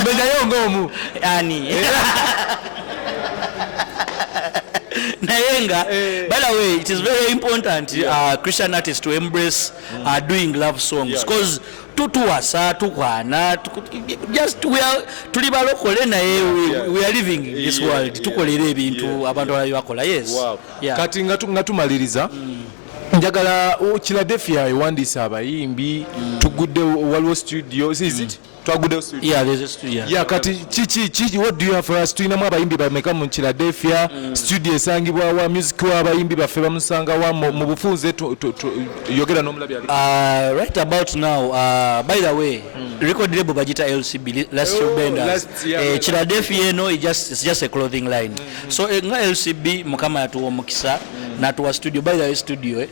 imenyayo ng'omu ani nayenga by the way it is very important Christian artists to embrace doing love songs because tutuwasa tukwana just tuli balokole naye we are living in this world tukolera ebintu abantu abalala bakola yes kati nga tumaliriza njagala Philadelphia ewandiisa abayimbi tugudde waliwo studio is it twagudde studio there's a studio kati kiki what do you have for us tulinamu abayimbi bameka mu Philadelphia studio esangibwa wa music w'abayimbi baffe bamusanga wa mu bufunze yogera n'omulabi right about now by the way record label bagita LCB last year benders Philadelphia no it's just a clothing line so nga LCB mukama yatuwa omukisa natuwa studio by the way studio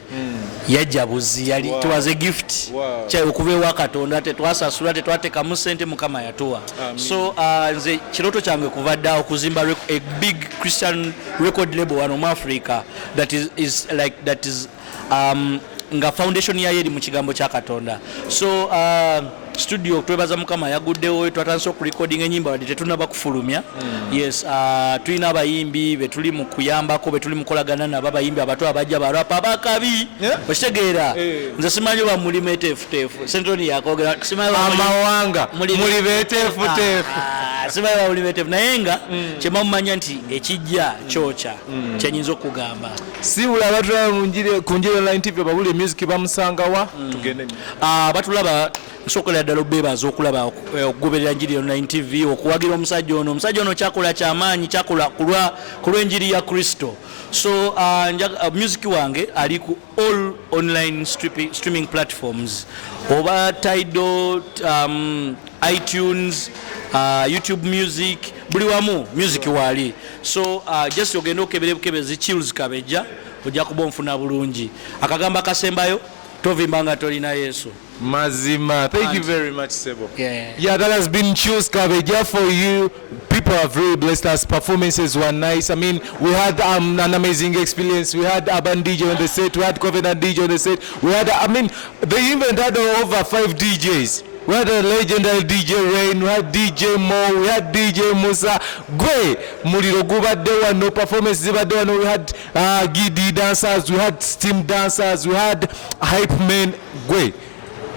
yajabuzi yali it was a gift kya okubewa katonda tetwasasula tetwatekamu sente mukama yatuwa so nze kiroto kyange kuvadda okuzimba a big Christian record label wano mu Africa that is nga foundation yayo eri mu kigambo kya katonda so studio twebaza mukama yaguddewo twatandise okurecording enyimba wadde tetunaba kufulumya yes tulina abayimbi betuli mu kuyambako betuli mukolagana nabo abayimbi abato abajja barapa bakabi okitegeera nze simanyi oba muli meteefuteefu sentoni yakogera amawanga muli beteefuteefu simanyi oba muli beteefu naye nga kyemamumanya nti ekijja kyokya kyenyinza okugamba siwula abatulaba ku Njiri online TV babule music bamusangawa tugende batulaba nsokola ddala obeebaza okulaba okugoberera Njiri online TV okuwagira omusajja ono kyakola kyamaanyi kyakola ku lw'enjiri ya Kristo so music wange ali ku all online streaming platforms oba Tidal iTunes YouTube music buli wamu music wali so just ogenda okebere bukebezi chills kabeja ojja kuba onfuna bulungi akagamba kasembayo tovimbanga tolina Yesu mazima thank you very much Sebo that has been Chills Kabeja for you people people have really blessed us. Performances were nice. I mean, we had an amazing experience. We had Urban DJ on the set. We had Covenant DJ on the set. We had, I mean, they even had over 5 DJs. We had a legendary DJ Rain, we had DJ Mo, we had DJ Musa. Gwe, muliro gubadde wano, performance zibadde wano. We had Giddy dancers, we had steam dancers, we had hype men. Gwe,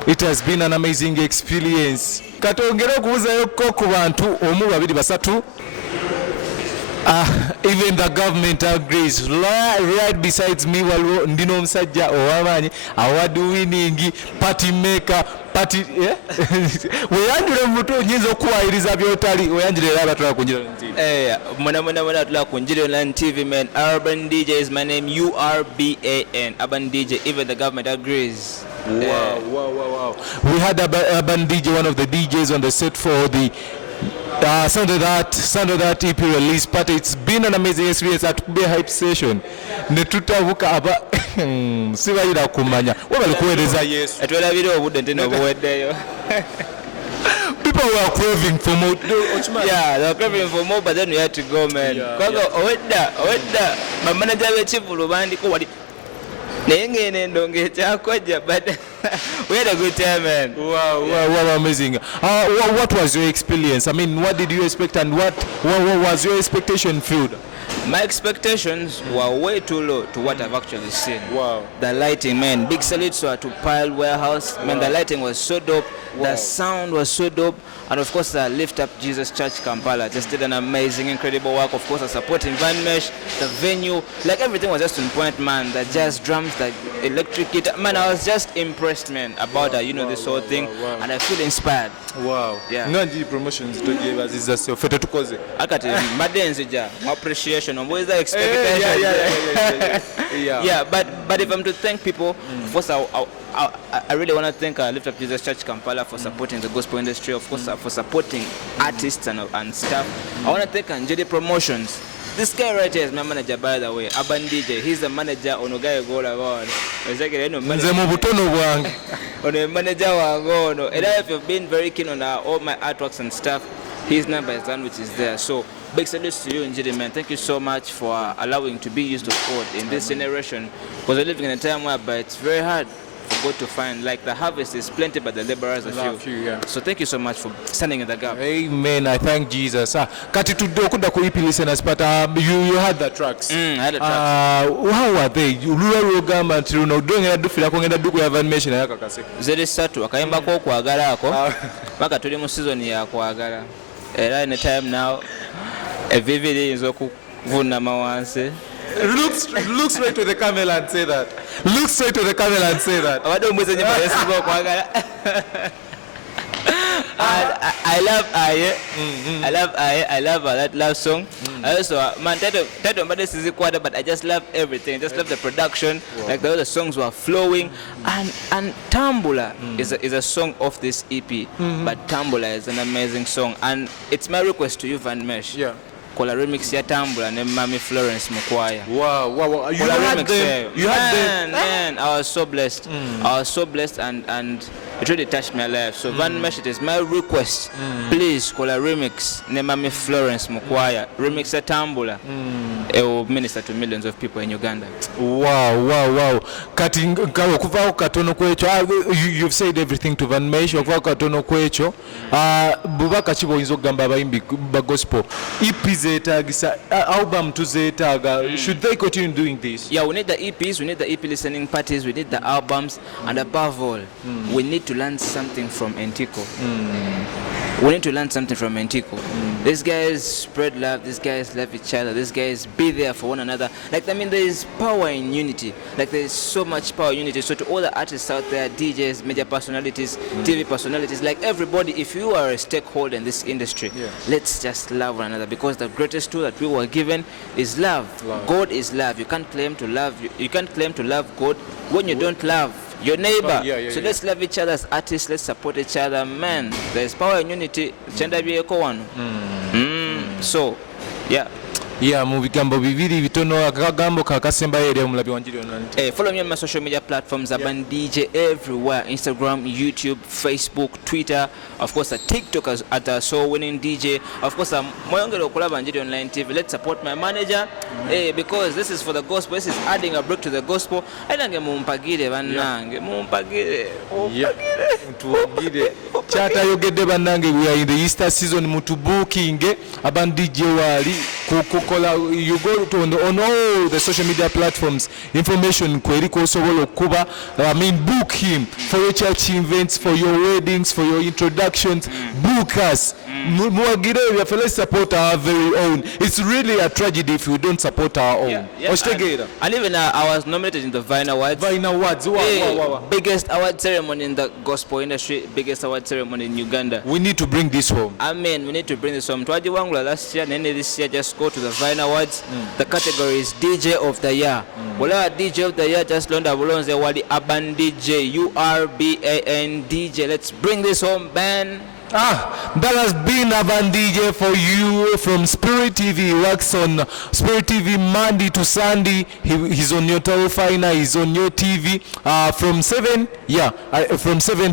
it has been an amazing experience. Katongera okubuzayo ku bantu omu babiri basatu. Even the government agrees. Right besides me, waliwo ndino omusajja ow'amaanyi award winning party maker party weyanjule mu mutu nyinza okuwayiriza byotali weyanjule era abatula ku Njiri mwana atula ku Njiri Online TV, man. Urban DJ is my name, URBAN, Urban DJ. Even the government agrees. Wow. We had Urban DJ, one of the DJs on the set for the Sunday that EP release party. It's been an amazing experience at Kube Hype Session. Netutabuka aba sibayira kumanya wabali kuwereza Yesu atwala biro obudde ntene obuweddeyo. People were craving for more. Yeah, they were craving for more, but then we had to go, man. Kwaga owedda bamanaja b'ekivulu bandiko wali naye ngene ndonge kyakojja, but we had a good time, man. Wow, amazing. What was your experience? I mean, what did you expect, and what was your expectation filled? My expectations were way too low to what I've actually seen. Wow. The lighting, man. Big salutes to Pile Warehouse. Man, the lighting was so dope. The sound was so dope. And of course, Lift Up Jesus Church Kampala just did an amazing, incredible work. Of course, supporting Vann, the venue. Like, everything was just on point, man. The jazz drums, the electric guitar. Man, I was just impressed, man, about this whole thing. And I feel inspired. Wow. Yeah. Njiri promotions to give us is a fete tukoze. Akati madenzi appreciation on what is the expectation. Yeah, but if I'm to thank people, first I really want to thank Lift Up Jesus Church Kampala for supporting the gospel industry, of course, for supporting artists and stuff. I want to thank Njiri Promotions. This guy right here is my manager, by the way, Urban DJ. He's the manager on Ogaye Gola Award. Nze mu butono bwange. On the manager wangono. And if you've been very keen on all my artworks and stuff, his number is done, which is there. So big salutes to you, Njiri, man. Thank you so much for allowing to be used of God in this generation. Because we're living in a time where it's very hard for God to find. Like, the harvest is plenty, but the laborers are few. Yeah. So thank you so much for standing in the gap. Amen. I thank Jesus. Kati tudokunda ku EP listeners, but you had the tracks. I had the tracks. How were they? Uluwa rugamba nti luno dongera dufira kongenda duku ya Vann yakakase. Zeri satu akayimba ko kwagala ako. Maka tuli mu season ya kwagala. Era in a time now eviviri inzo kuvuna mawanse. Look straight to the camera and say that. Look straight to the camera and say that. I love Aye. I love Aye. I love that love song. I also, man, but I just love everything. I just love the production. Like, the other songs were flowing. And Tambula is a song of this EP. But Tambula is an amazing song. And it's my request to you, Vann. Yeah. Kola remix ya Tambula ne Mami Florence Mukwaya. Wow. You had them. Man, I was so blessed. I was so blessed, and it really touched my life. So Vann, it is my request. Please, Kola remix ne Mami Florence Mukwaya. Remix ya Tambula. It will minister to millions of people in Uganda. Wow. Kati okuva katono kwecho. You've said everything to Vann. Okuva katono kwecho. Bubaka chibo oyinza okugamba abayimbi ba gospel. Album to Zetaga. Should they continue doing this? Yeah, we need the EPs, we need the EP listening parties, we need the albums, and above all, we need to learn something from Entiko. We need to learn something from Entiko. These guys spread love, these guys love each other, these guys be there for one another. Like, I mean, there is power in unity. Like, there is so much power in unity. So to all the artists out there, DJs, media personalities, TV personalities, like everybody, if you are a stakeholder in this industry, let's just love one another, because the greatest tool that we were given is love. God is love. You can't claim to love. You can't claim to love God when you don't love your neighbor. So let's love each other as artists. Let's support each other. Man, there is power in unity. So yeah. Yeah, mu bigambo bibiri bitono akagambo kakasemba eri omulabi wa Njiri online. Follow me on my social media platforms, Vann DJ everywhere, Instagram, YouTube, Facebook, Twitter, of course TikTok at So Winning DJ. Of course moyongere okulaba Njiri online TV. Let's support my manager because this is for the gospel. This is adding a brick to the gospel. Ainange mumpagire bannange, mumpagire. Tuwagire. Chata yogedde bannange, we are in the Easter season, mutubukinge Vann DJ wali kukola. You go to on all the social media platforms, information kweri kosobola okuba, book him for your church events, for your weddings, for your introductions. Book us. Let's support our very own. It's really a tragedy if we don't support our own. And even I was nominated in the Vann Awards. Vann Awards. Wow. Biggest award ceremony in the gospel industry, biggest award ceremony in Uganda. We need to bring this home. Amen. We need to bring this home. Twajiwangula last year, and this year just go to the Vann Awards. The category is DJ of the Year. Wala DJ of the Year just londa bulonze wali Vann DJ, URBAN DJ. Let's bring this home, Ben. That has been a Vann DJ for you from Spirit TV. He works on Spirit TV Monday to Sunday. He's on your Telefina, he's on your TV from 7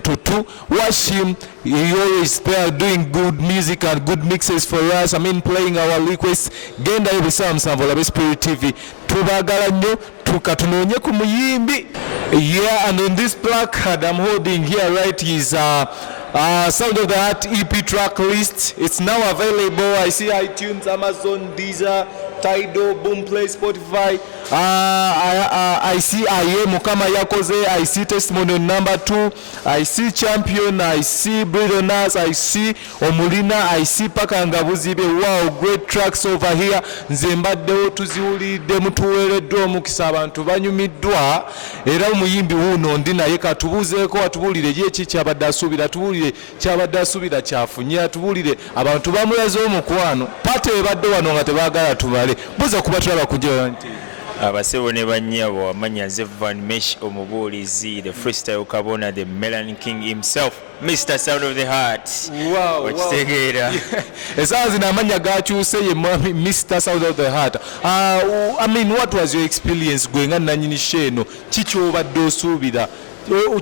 to 2. Watch him. He always there doing good music and good mixes for us. Playing our requests. Genda ebisam sambola Spirit TV. Tubagala nnyo tukatunonye ku muyimbi. Yeah, and on this placard I'm holding here right is Sound of the Heart EP track list. It's now available. I see iTunes, Amazon, Deezer, Tidal, Boomplay, Spotify. I see Aye Mukama Yakoze. I see Testimony number 2. I see Champion. I see Bredonas. I see Omulina. I see Pakangabuzibe. Wow, great tracks over here. Nzembaddewo tuziwulidde mutuweereddwa omukisa abantu banyumiddwa era omuyimbi wuno ndi naye katubuuzeeko atubuulire eki kyabadde asuubira, atubuulire kyabadde asuubira kyafunye, atubuulire abantu bamulaze omukwano pate ebadde wano nga tebaagala tumale buza kuba tulaba ku Njiri nti abasebo ne bannyabo amanya ze Vann Mesh omubuulizi, the freestyle kabona, the Melanin King himself, Mr. Sound of the Heart. Wow. Esaawa zino amanya gakyuse ye Mr. Sound of the Heart. What was your experience going nga nannyini sheeno? Ki kyobadde osuubira?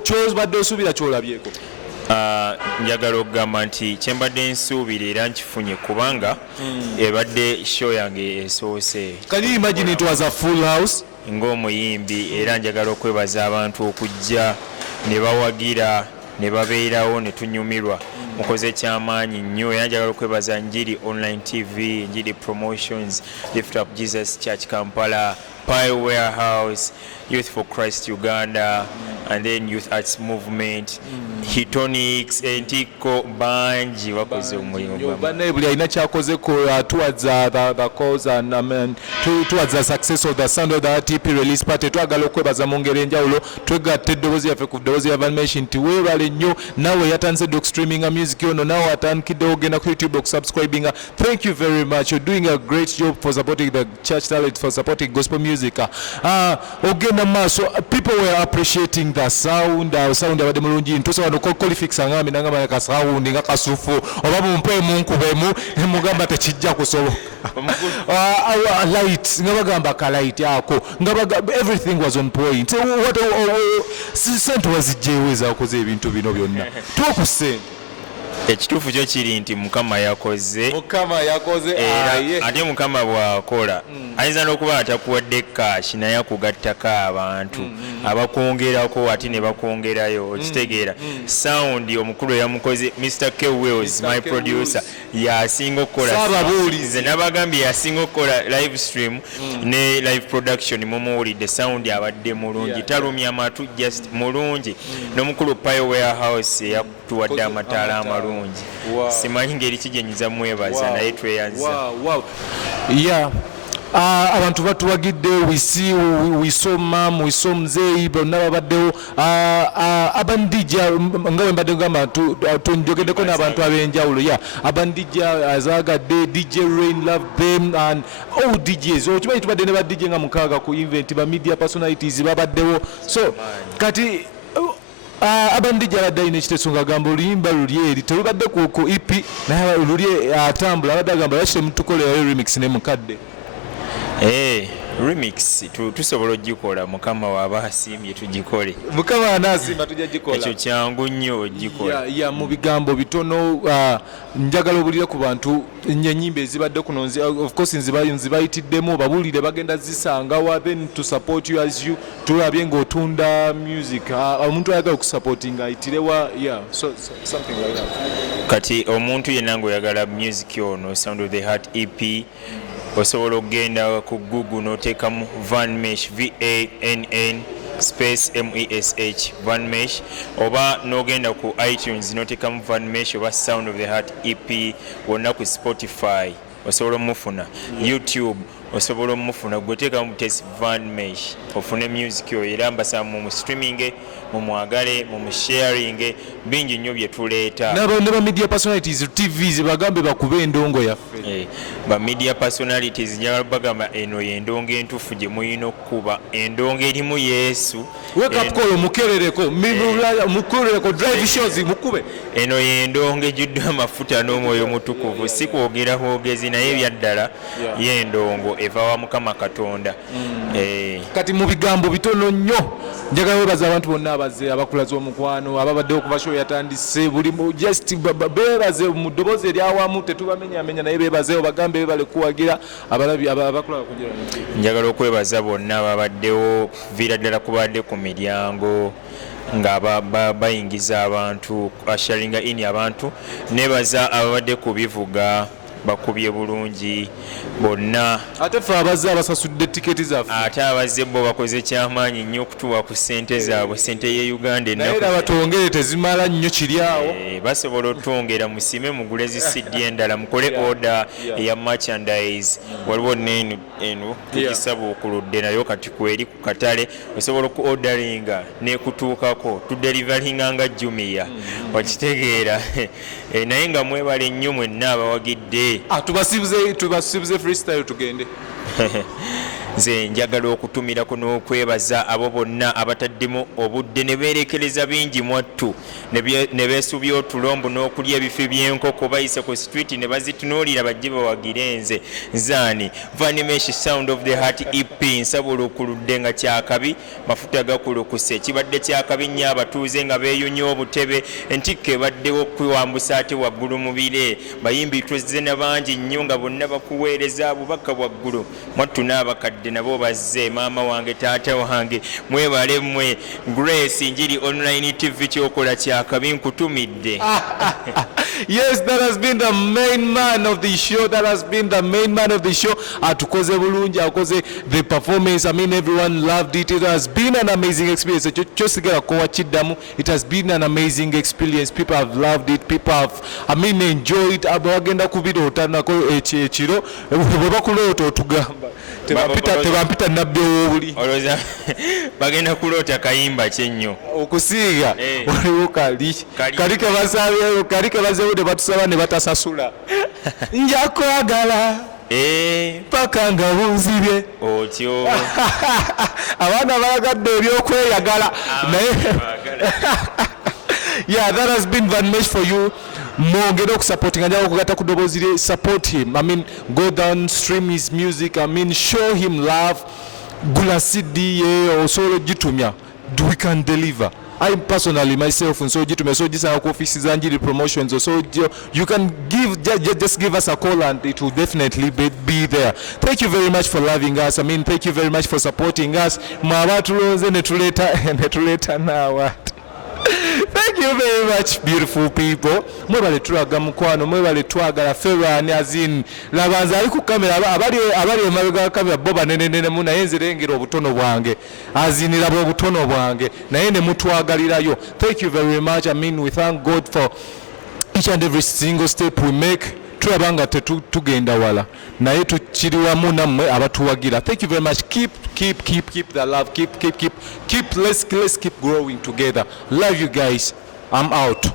Kyobadde osuubira kyolabyeko? Njagala okugamba nti kyembadde nsuubira era nkifunye kubanga ebadde show yange esoose. Can you imagine it was a full house? Ng'omuyimbi era njagala okwebaza abantu okujja ne bawagira ne babeerawo ne tunyumirwa mukoze ekyamaanyi nnyo era njagala okwebaza Njiri online TV, Njiri Promotions, Lift Up Jesus Church Kampala, Pie Warehouse, Youth for Christ Uganda, and then Youth Arts Movement, Hitonics, Entiko, Banji, wakoze omulimu gwamu. Buli alina kyakoze towards the cause and towards the success of the Sound of the Heart EP release party. Twagala okwebaza mu ngeri enjawulo, twegatte eddoboozi yaffe ku ddoboozi ya Vann Mesh nti weebale nnyo nawe yatandise dde okustreaminga music ono nawe atandikidde ogenda ku YouTube okusubscribinga. Thank you very much. You're doing a great job for supporting the church talent, for supporting gospel music. Ogenda maaso, people were appreciating the sound abadde mulungi ntusobola nokukolifix ngambi nangamba ka sound nga kasufu oba mumpe munkubemu ne mugamba tekijja kusoboka. Light nga bagamba ka light ako nga everything was on point. What sente wazijjeeweza okoze ebintu bino byonna tuokusente. Ekituufu kyo kiri nti Mukama yakoze era ate Mukama bw'akola ayinza n'okuba atakuwadde kaashi naye akugattako abantu abakwongerako ate ne bakwongerayo okitegeera. Sound omukulu yamukoze Mr. K Wills, my producer, yasinga okukola nze nabagambye yasinga okukola live stream ne live production mumuwulidde sound abadde mulungi talumya matu just mulungi n'omukulu Pie Warehouse yatuwadde amataala amalungi. Simanyi ngeri kijenyiza mwebaza naye tweyanza. Yeah. Abantu batuwagidde, we saw mom, we saw mzee bonna babaddewo. Vann DJ nga wembadde ngamba tunjogeddeko n'abantu ab'enjawulo. Yeah, Vann DJ azaagadde, DJ Rain love them and all DJs. Okimanyi tubadde ne ba DJ nga mukaaga ku event, ba media personalities babaddewo. So kati Vann DJ abadde alina ekiteeso ng'agamba oluyimba luli eri terubadde ku EP naye luli atambula abadde agamba lwaki temutukolerayo remix ne mukadde. remix tusobola ogikola mukama waaba asimbye tugikole mukama anasimba tujja gikola ekyo kyangu nnyo ogikola ya mu bigambo bitono njagala obulire ku bantu ennyimba ezibadde kuno of course nzibayitiddemu babuulire bagenda zisangawa then to support you as you tulabye ng'otunda music omuntu ayagala okusupportinga ayitirewa something like that kati omuntu yenna ng'oyagala music ono Sound of the Heart EP osobola okugenda ku Google n'oteekamu Vann Mesh VANN space MESH Vann Mesh oba n'ogenda ku iTunes n'oteekamu Vann Mesh oba Sound of the Heart EP wonna ku Spotify osobola omufuna YouTube osobola omufuna gweteekamu mutesi Vann Mesh ofune music oyo era mbasaba mu streaming mumwagale mumusharing bingi nnyo bye tuleeta ne ba media personalities TVs bagambe bakube endongo yaffe ba media personalities njagala bagamba eno y'endongo entuufu gye muyina okukuba endongo erimu Yesu wake up call mukerereko mukerereko drive shows mukube eno y'endongo ejjudde amafuta n'omwoyo mutukuvu si kwogera bwogezi naye ebyaddala y'endongo eva wa Mukama Katonda kati mu bigambo bitono nnyo njagala webaza abantu bonna abaze abakulaza omukwano ababadde okuva show yatandise buli just bebaze mu ddoboozi eryawamu tetubamenyamenya naye bebazeewo bagambe bebale kuwagira abalabi abakulaba kugira njagala okwebaza bonna ababaddewo viira ddala kubadde ku miryango nga bayingiza abantu asharinga ini abantu nebaza ababadde ku bivuga bakubye bulungi bonna ate ffe abazze abasasudde tiketi zaffe ate abazze bo bakoze kyamaanyi nnyo okutuwa ku ssente zaabwe ssente ye Uganda naye era batwongere tezimala nnyo kiri awo basobola otwongera musime mugule zi CD endala mukole order eya merchandise waliwo neno eno tugisaba okuludde nayo kati kweri ku katale osobola ku orderinga nekutuukako tudelivaringa nga Jumia wakitegeera naye nga mwebale nnyo mwenna abawagidde tubasibuze freestyle tugende nze njagala okutumirako n'okwebaza abo bonna abataddemu obudde ne beerekereza bingi mwattu ne beesubya otulombo n'okulya ebifi by'enkoko bayise ku street ne bazitunuulira bajje bawagire nze nzaani Vann Mesh Sound of the Heart EP nsabula okuludde nga kyakabi mafuta gakulukuse kibadde kyakabi nnyo abatuuze nga beeyunya obutebe entikko ebaddewo okwiwambusa ate waggulu mu bire bayimbi tuzze na bangi nnyo nga bonna bakuweereza bubaka waggulu mwattu n'abakadde nabo bazze maama wange taata wange mwebale mmwe Grace Njiri online TV kyokola kyakabi nkutumidde yes that has been the main man of the show atukoze bulungi akoze the performance everyone loved it has been an amazing experience kyosigala kowa kiddamu it has been an amazing experience people have loved it people have enjoyed abagenda kubiroota nako ekiro bwe bakuloota otugamba tebampita nabbi ow'obuli olowooza bagenda kuloota kayimba kyennyo okusiiga waliwo kali ke bazeewo ne batusaba ne batasasula nja kwagala paka nga bunzibye otyo abaana balagadde ebyokweyagala naye yeah that has been Vann Mesh for you mwongere okusupportinga njagala okugatta ku ddoboozi lye support him go down stream his music show him love gula CD ye osobola ogitumya we can deliver I personally myself so jitumya so gisanga ku office za Njiri Promotions so you can just give us a call and it will definitely be there. Thank you very much for loving us. Thank you very much for supporting us. Mwabatulonze netuleta nawa. Thank you very much beautiful people. Mwebale tulaga mukwano mwebale twagala Ferran azin labanza ali ku kamera abali emabega kamera boba nene muna yenzerengera obutono bwange azinira obutono bwange naye ne mutwagalirayo. Thank you very much. We thank God for each and every single step we make. Tulabanga tugenda wala naye tukiri wamu nammwe abatuwagira. Thank you very much. Keep the love. Keep. Let's keep growing together. Love you guys. I'm out.